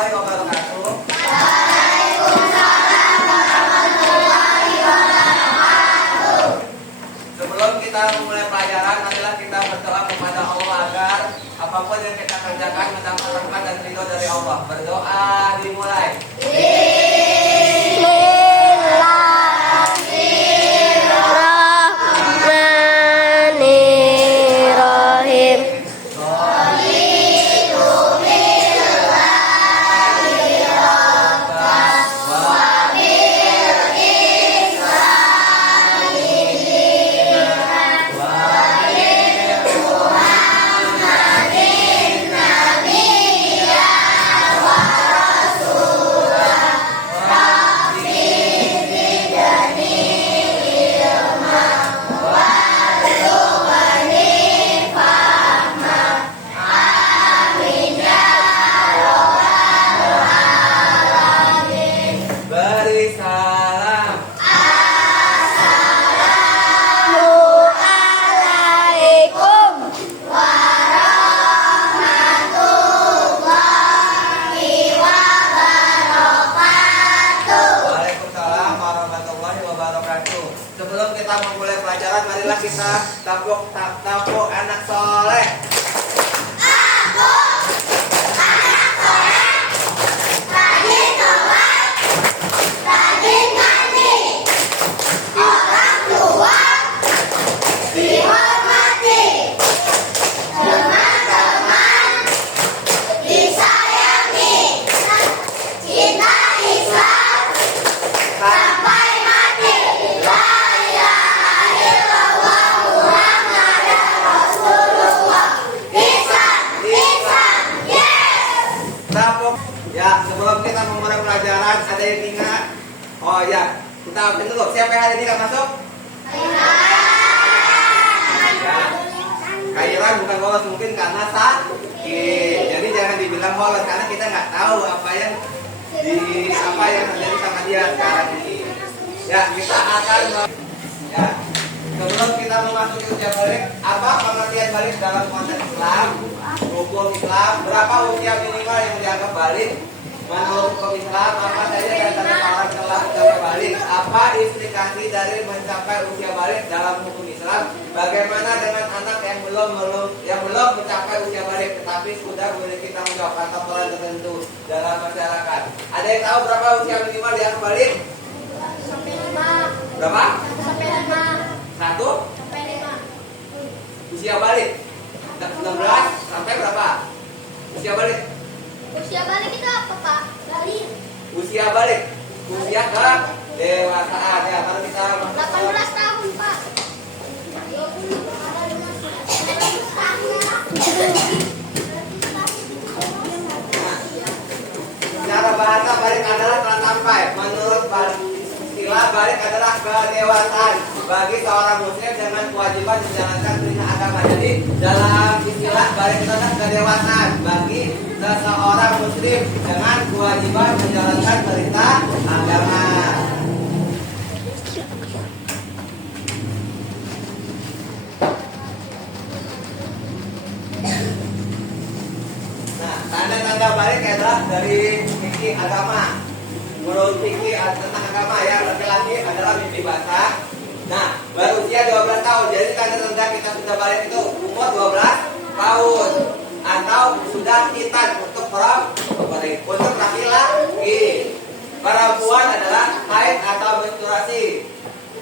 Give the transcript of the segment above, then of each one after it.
warahmatullahi wabarakatuh. Sebelum kita memulai pelajaran, adalah kita berdoa kepada Allah agar apapun yang kita kerjakan mendapat berkat dan ridho dari Allah. Berdoa dimulai. Bismillahirrahmanirrahim. Beri salam. Assalamualaikum. Waalaikumsalam warahmatullahi wabarakatuh. Sebelum kita memulai pelajaran, marilah kita tapuk anak soleh. Tapuk. Ya, sebelum kita memulai pelajaran, ada yang ingat? Oh ya, kita ambil dulu. Siapa yang hari ini nggak masuk? Ya. Kairan bukan bolos mungkin karena sakit. Jadi jangan dibilang bolos karena kita nggak tahu apa yang terjadi sama dia sekarang ini. Ya, kita akan ya. Sebelum kita memasuki usia balik, apa pengertian balik dalam konteks Islam? Hukum Islam, berapa usia minimal yang dianggap balik? Menurut hukum Islam, apa saja tanda orang telah mencapai balik? Apa implikasi dari mencapai usia balik dalam hukum Islam? Bagaimana dengan anak yang belum mencapai usia balik tetapi sudah memiliki tanggung jawab atau peran tertentu dalam masyarakat? Ada yang tahu berapa usia minimal dianggap balik? Berapa? Satu? Usia balik 16 sampai berapa? Usia balik? Usia balik itu apa, Pak? Balik. Usia balik? Usia ke dewasaan ya. Kalau kita 18 tahun, Pak. Cara bahasa balik adalah telah sampai. Menurut istilah balik adalah kedewasaan bagi seorang muslim dengan kewajiban menjalankan perintah agama. Jadi dalam istilah balik adalah kedewasaan bagi seseorang muslim dengan kewajiban menjalankan perintah agama. Nah, tanda-tanda balik adalah dari fikih agama. Menurut fikih tentang agama ya, laki-laki adalah mimpi basah. Nah, berusia 12 tahun. Jadi tanda-tanda kita sudah balik itu umur 12 tahun atau sudah khitan untuk laki-laki. Perempuan adalah haid atau menstruasi.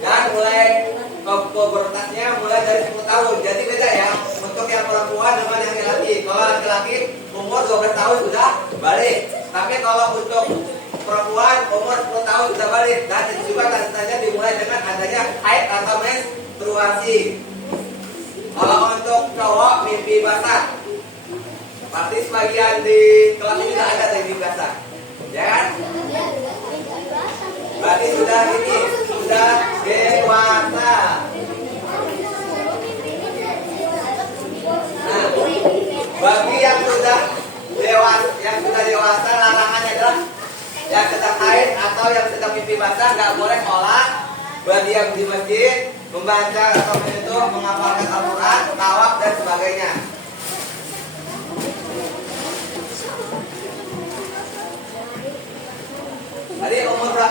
Dan mulai pubertasnya mulai dari 10 tahun. Jadi beda ya untuk yang perempuan dengan yang laki-laki. Kalau laki-laki umur 12 tahun sudah balik. Tapi kalau untuk perempuan umur 10 tahun sudah balik. Dan itu juga tanda-tandanya dimulai dengan adanya haid atau menstruasi. Kalau untuk cowok mimpi basah, pasti sebagian di kelas ini tidak ada mimpi basah, ya kan? Berarti sudah dewasa. Nah, bagi yang sudah dewasa, larangannya adalah yang sedang haid atau yang sedang mimpi basah nggak boleh sholat, berdiam di masjid, membaca atau menghafalkan Al-Quran, tawaf dan sebagainya.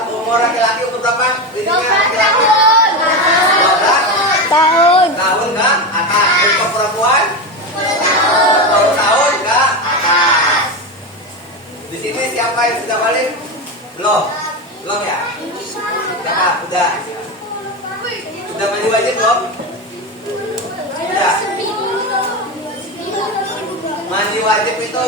umur laki-laki umur berapa? Ini 12 laki-laki. tahun. 12 Tahun. tahun nggak atas. Untuk perempuan 20 tahun nggak atas. Di sini siapa yang sudah balik? Belum. Belum ya? Siapa? Udah. Sudah mandi wajib belum? Sudah. Mandi wajib itu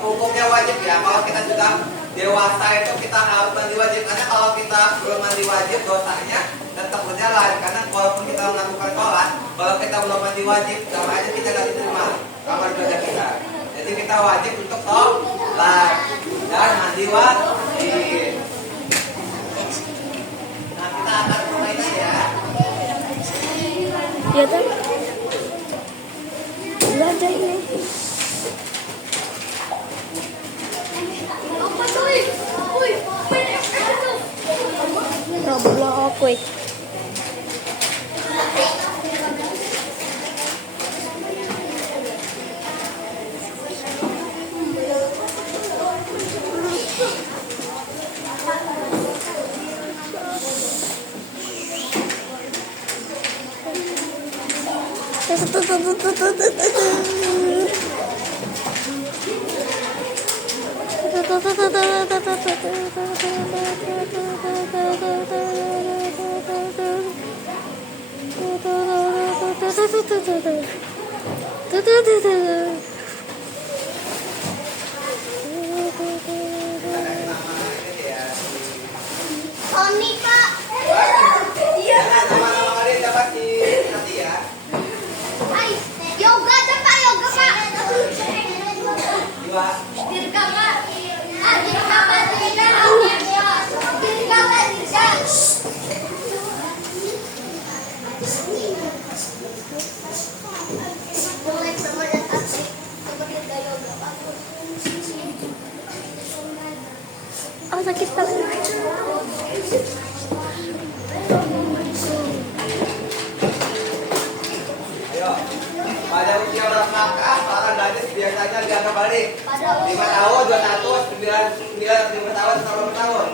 hukumnya wajib ya. Kalau kita sudah dewasa itu kita harus mandi wajib. Karena kalau kita belum mandi wajib dosanya tetap berjalan. Karena walaupun kita melakukan sholat, kalau kita belum mandi wajib sama aja kita nggak diterima kamar ibadah kita. Jadi kita wajib untuk sholat dan mandi wajib. Nah kita akan mulai ya. Ya kan? Enggak ada ini. Apa tuh? Wih, Roblox quick. Tony, Pak. Iya. Nama-nama kalian dapat di nanti ya. Hai, yoga aja Pak, yoga Pak. Dua. Dirga Pak. Ah, dirga Pak, dirga. Dirga Pak, dirga. Boleh sama dan asik seperti yoga Pak. Oh, sakit tangan. Ayo. Pada usia berapakah seorang gadis biasanya dianggap balik? 5 tahun, 2 tahun, 9, 5 tahun, atau 5 tahun?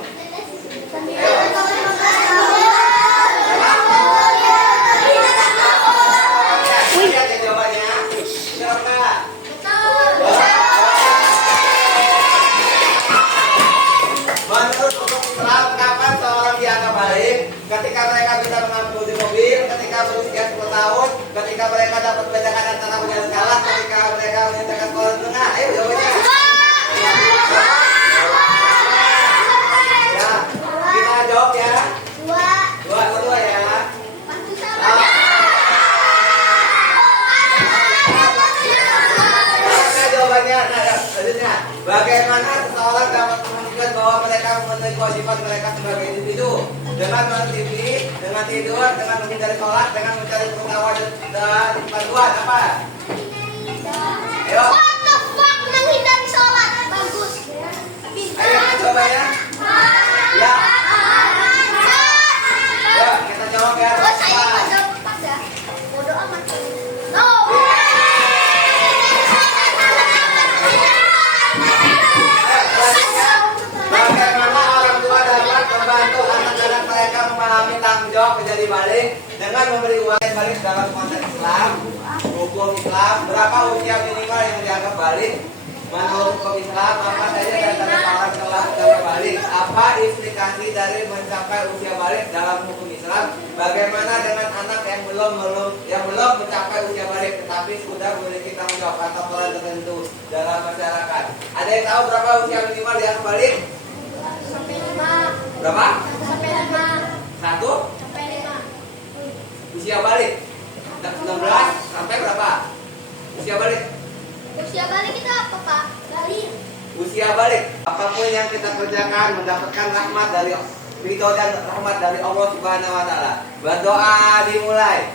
Lihat ya jawabannya. Siapa? Menurut hukum Islam, kapan seorang dianggap balik? Ketika mereka bisa mengemudi mobil, ketika berusia 10 tahun, ketika mereka dapat membedakan antara benar dan salah, ketika mereka menyelesaikan sekolah menengah. Ayo jawabannya. Ya, kita jawab ya. Dua ya. Oke, jawabannya. Nah, selanjutnya, bagaimana seseorang dapat memastikan bahwa mereka memenuhi kewajiban mereka sebagai individu dengan meneliti, dengan tidur, dengan menghindari sholat, dengan mencari pengetahuan dan bantuan apa? Ayo, What the fuck, menghindari sholat. Bagus. ayo coba ya. Ya, ya kita jawab ya. Oh, saya Apa? nggak jawab pas ya. Bodoh amat. No. Selanjutnya, bagaimana orang tua dapat membantu anak-anak mereka memahami tanggung jawab menjadi balik dengan memberi uang balik dalam konteks Islam, hukum Islam, berapa usia minimal yang dianggap balik? Menurut hukum Islam, apa saja dan orang telah mencapai balik? Apa implikasi dari mencapai usia balik dalam hukum Islam? Bagaimana dengan anak yang belum mencapai usia balik tetapi sudah memiliki tanggung jawab atau peran tertentu dalam masyarakat? Ada yang tahu berapa usia minimal dianggap balik? Sampai 5. Berapa? Sampai 5. 1 Sampai 5. usia balik. 16 sampai berapa? Usia balik. Usia balik itu apa, Pak? Balik. Usia balik. Apapun yang kita kerjakan mendapatkan rahmat dari ridho dan rahmat dari Allah Subhanahu wa taala. Berdoa dimulai.